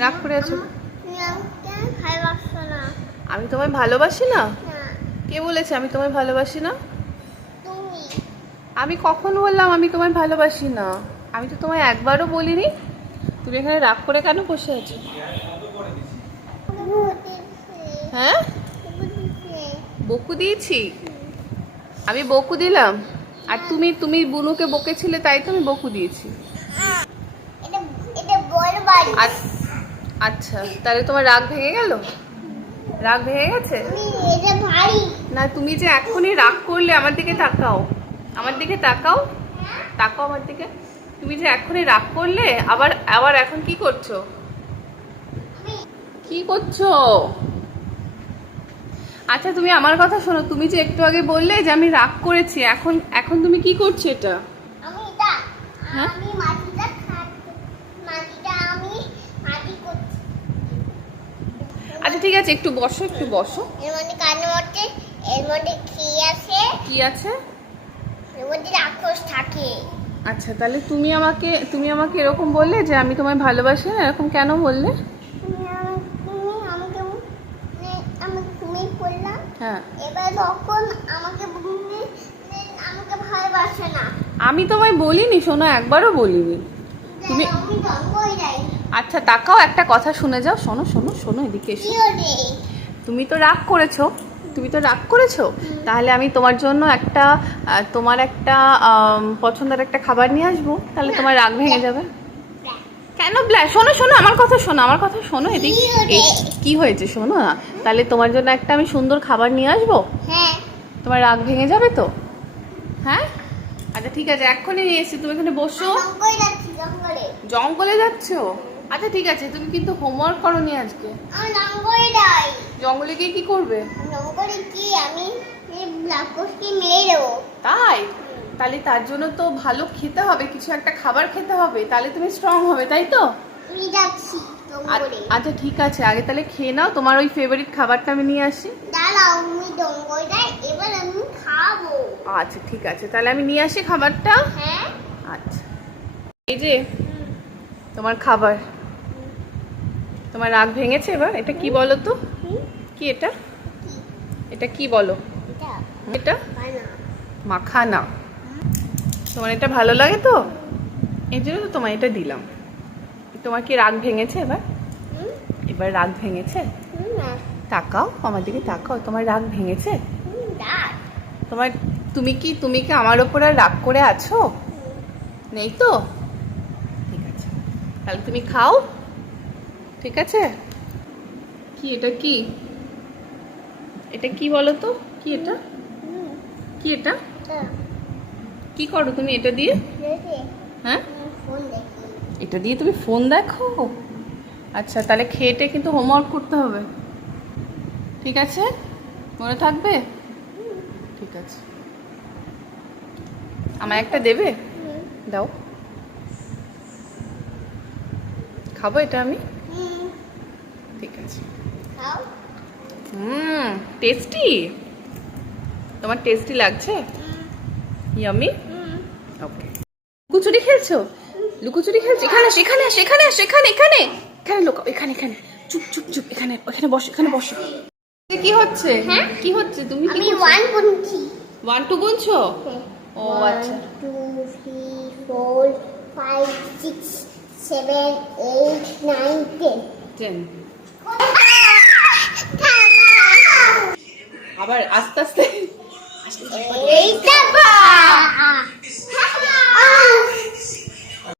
রাগ করে আছো? আমি তোমায় ভালোবাসি না? কে বলেছে আমি তোমায় ভালোবাসি না? আমি কখন বললাম আমি তোমায় ভালোবাসি না? আমি তো তোমায় একবারও বলিনি। তুমি এখানে রাগ করে কেন বসে আছো? হ্যাঁ? বকু দিয়েছি? আমি বকু দিলাম। আর তুমি তুমি বুনুকে বকেছিলে তাই তো আমি বকু দিয়েছি। আচ- আচ্ছা তাহলে তোমার রাগ ভেঙে গেল? রাগ ভেঙে গেছে? না তুমি যে এখনই রাগ করলে আমার দিকে তাকাও। আমার দিকে তাকাও। তাকাও আমার দিকে। তুমি যে এখনই রাগ করলে আবার আবার এখন কি করছ? কি করছ? আচ্ছা তুমি আমার কথা শোনো। তুমি যে একটু আগে বললে যে আমি রাগ করেছি এখন এখন তুমি কি করছ এটা? এটা হ্যাঁ? আমি মাটিটা খাচ্ছি মাটিটা আমি মাটি করছি আচ্ছা ঠিক আছে একটু বসো একটু বসো। এর মধ্যে কানের মধ্যে এর মধ্যে খেয়ে আছে। কি আছে? এর মধ্যে রাক্ষস থাকে। আচ্ছা তাহলে তুমি আমাকে তুমি আমাকে এরকম বললে যে আমি তোমায় ভালোবাসি না এরকম কেন বললে? মানে আমি হ্যাঁ। এবার তখন আমাকে আমাকে ভালোবাসে না। আমি তোমায় বলিনি শোনো একবারও বলিনি। তুমি- আমি জন্মই যাই আচ্ছা তাকাও একটা কথা শুনে যাও। শোনো শোনো শোনো এদিকে এসো। তুমি তো রাগ করেছ। তুমি তো রাগ করেছ? তাহলে আমি তোমার জন্য একটা তোমার একটা পছন্দের একটা খাবার নিয়ে আসব। তাহলে তোমার রাগ ভেঙে যাবে। কেন ব্ল্যা শোনো শোনো আমার কথা শোনো আমার কথা শোনো এদিক। কি হয়েছে? শোনো না। তাহলে তোমার জন্য একটা আমি সুন্দর খাবার নিয়ে আসব? তোমার রাগ ভেঙে যাবে তো? হ্যাঁ? আচ্ছা ঠিক আছে এক্ষুনি নিয়ে এসছি। তুমি এখানে বসো। জঙ্গলে যাচ্ছো? আচ্ছা ঠিক আছে তুমি কিন্তু হোমওয়ার্ক করনি আজকে। আমি জঙ্গলে যাই। জঙ্গলে গিয়ে কি করবে? জঙ্গলে কি আমি রাক্ষসকে মেরে দেবো। তাই? তাহলে তার জন্য তো ভালো খেতে হবে কিছু একটা খাবার খেতে হবে তাহলে তুমি স্ট্রং হবে তাই তো? আমি যাচ্ছি আচ্ছা ঠিক আছে আগে তাহলে খেয়ে নাও তোমার ওই ফেভারিট খাবারটা আমি নিয়ে আসি। দাঁড়াও আমি জঙ্গলে যাই এবার আমি খাব। আচ্ছা ঠিক আছে তাহলে আমি নিয়ে আসি খাবারটা। হ্যাঁ। আচ্ছা। এই যে তোমার খাবার। তোমার রাগ ভেঙেছে এবার? এটা কি বলো তো? কি? এটা? এটা কি বলো? এটা। মাখানা। তোমার এটা ভালো লাগে তো? এই জন্য তো তোমার এটা দিলাম। তোমার কি রাগ ভেঙেছে এবার? এবার রাগ ভেঙেছে? তাকাও আমার দিকে তাকাও। তোমার রাগ ভেঙেছে? তোমার তুমি কি তুমি কি আমার ওপর আর রাগ করে আছো? নেই তো? ঠিক আছে। তাহলে তুমি খাও। ঠিক আছে? কি এটা কি? এটা কি বলো তো কি এটা? কি এটা। কি করো তুমি এটা দিয়ে? হ্যাঁ? আমি ফোন দেখি। এটা দিয়ে তুমি ফোন দেখো? আচ্ছা তাহলে খেয়েটে কিন্তু হোমওয়ার্ক করতে হবে। ঠিক আছে? মনে থাকবে? ঠিক আছে। আমায় একটা দেবে? দাও। খাব এটা আমি? ঠিক আছে। হুম টেস্টি তোমার টেস্টি লাগছে? ইয়ামি ওকে লুকোচুরি খেলছো? লুকোচুরি খেলছো? এখানে আসো, এখানে আসো, এখানে এখানে এখানে। এখানে লোক এখানে এখানে। চুপ চুপ চুপ এখানে এখানে বসো এখানে বসো। কি হচ্ছে? হ্যাঁ? কি হচ্ছে? তুমি কি আমি ওয়ান গুনছি। ওয়ান টু গুনছো? ও আচ্ছা। Two three four five six seven eight nine ten ten আবার আস্তে আস্তে। এইটা